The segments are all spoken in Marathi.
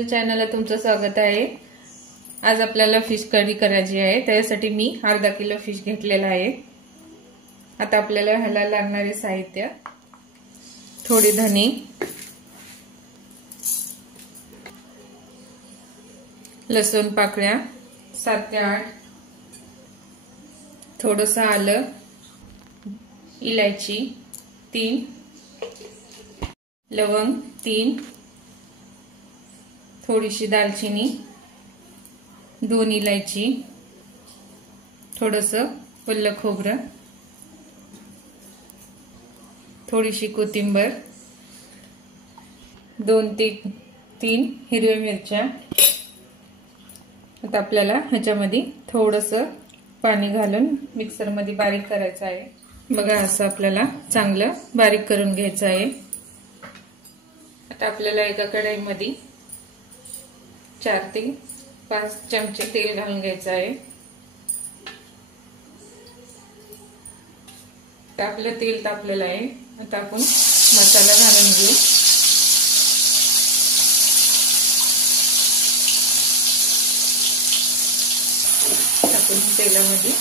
माझ्या चॅनलला तुमचं स्वागत आहे। आज आपल्याला फिश करी करायची आहे। त्यासाठी मी अर्धा किलो फिश घेतलेला आहे। आता आपल्याला ह्याला लागणारे साहित्य, थोडी धने, लसूण पाकळ्या 7 ते 8, थोडंसं आलं, इलायची 3, लवंग 3, थोडीशी दालचिनी, 2 इलायची, थोडंसं ओलं खोबरं, थोडीशी कोथिंबीर, 2 ते 3 हिरव्या मिरच्या। आता आपल्याला ह्याच्यामध्ये थोडंसं पाणी घालून मिक्सर मध्ये बारीक करायचं आहे। बघा असं आपल्याला चांगलं बारीक करून घ्यायचं आहे। आता आपल्याला एका कढईमध्ये 4 ते 5 चमचे तेल घालून घ्यायचं आहे। तर आपलं तेल तापलेलं आहे। आता आपण मसाला घालून घेऊ। टाकून तेलामध्ये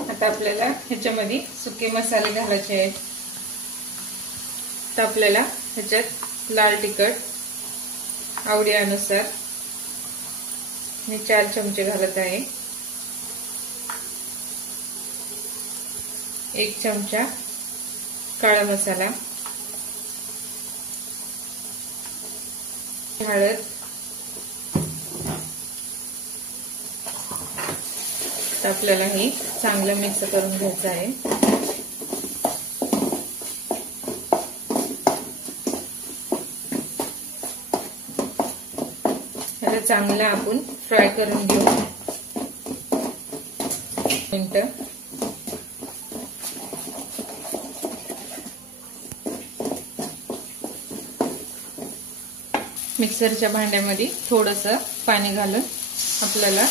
आता आपल्याला ह्याच्यामध्ये सुके मसाले घालायचे आहेत। तर आपल्याला ह्याच्यात लाल तिखट आवडीनुसार मी 4 चमचे घालत आहे। 1 चमचा काळा मसाला, हळद, तर आपल्याला हे चांगलं मिक्स करून घ्यायचं आहे। ह्याला चांगलं आपण फ्राय करून घेऊ मिनिटं। मिक्सरच्या भांड्यामध्ये थोडंसं पाणी घालून आपल्याला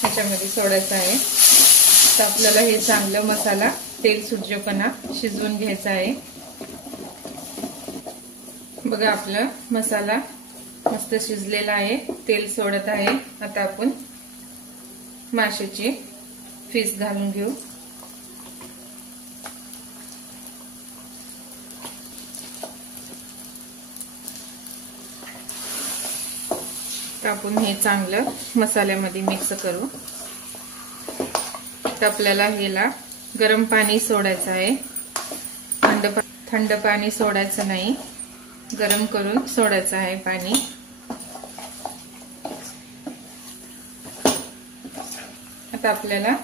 ह्याच्यामध्ये सोडायचं आहे। तर आपल्याला हे चांगलं मसाला तेल सुटेपर्यंत शिजवून घ्यायचा आहे। बघा आपला मसाला मस्त शिजलेला आहे, तेल सोडत आहे। आता आपण माशाचे पीस घालून घेऊ। तर आपण हे चांगलं मसाल्यामध्ये मिक्स करू। तर आपल्याला ह्याला गरम पाणी सोडायचं आहे। थंड पाणी सोडायचं नाही, गरम करून सोडायचं आहे पाणी। आता आपल्याला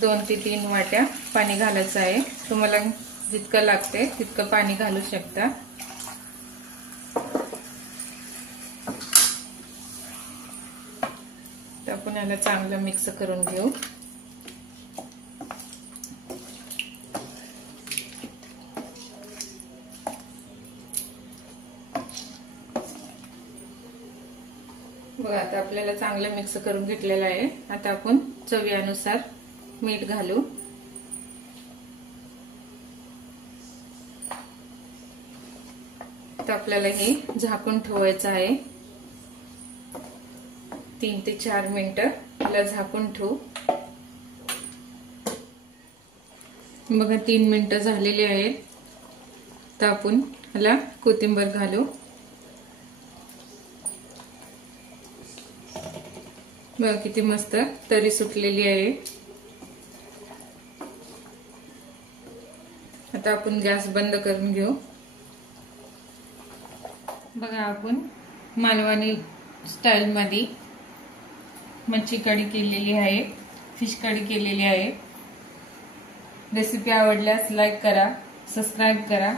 2 ते 3 वाट्या पाणी घालायचं आहे। तुम्हाला जितकं लागते तितकं पाणी घालू शकता। तर आपण याला चांगलं मिक्स करून घेऊ। बघा आता आपल्याला चांगलं मिक्स करून घेतलेलं आहे। आता आपण चवीनुसार मीठ घालू। तर आपल्याला हे झाकून ठेवायचं आहे। 3 ते 4 मिनिटं याला झाकून ठेवू। बघा 3 मिनिटं झालेली आहेत। तर आपण याला कोथिंबीर घालू। बघा किती मस्त तरी सुटलेली आहे। आता आपण गॅस बंद करून घेऊ। बघा आपण मालवणी स्टाईल मध्ये मच्छी कढी केलेली आहे, फिश कढी केलेली आहे। रेसिपी आवडल्यास लाईक करा, सबस्क्राइब करा।